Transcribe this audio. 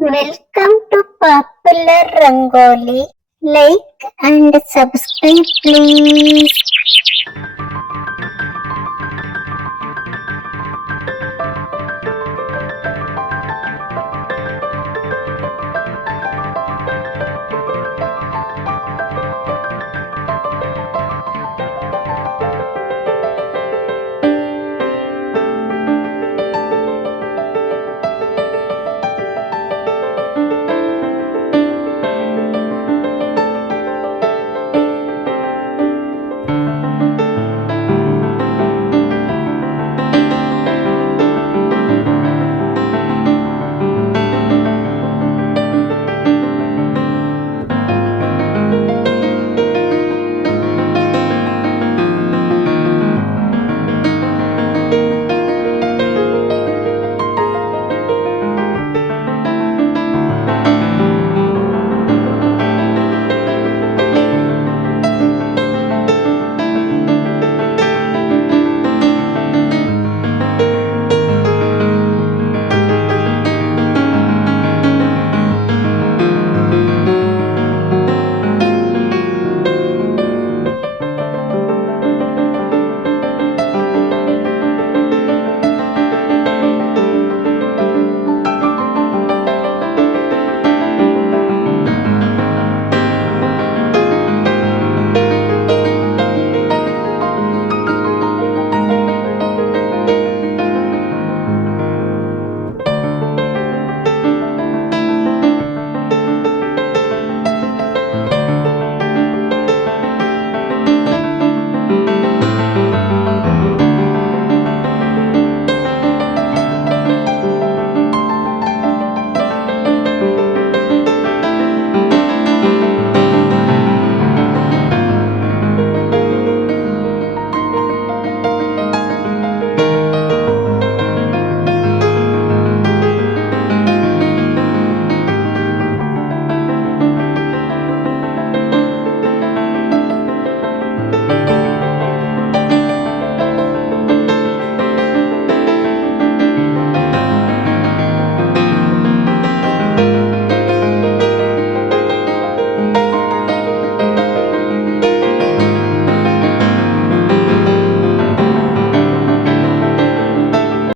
Welcome to Popular Rangoli. Like and subscribe please.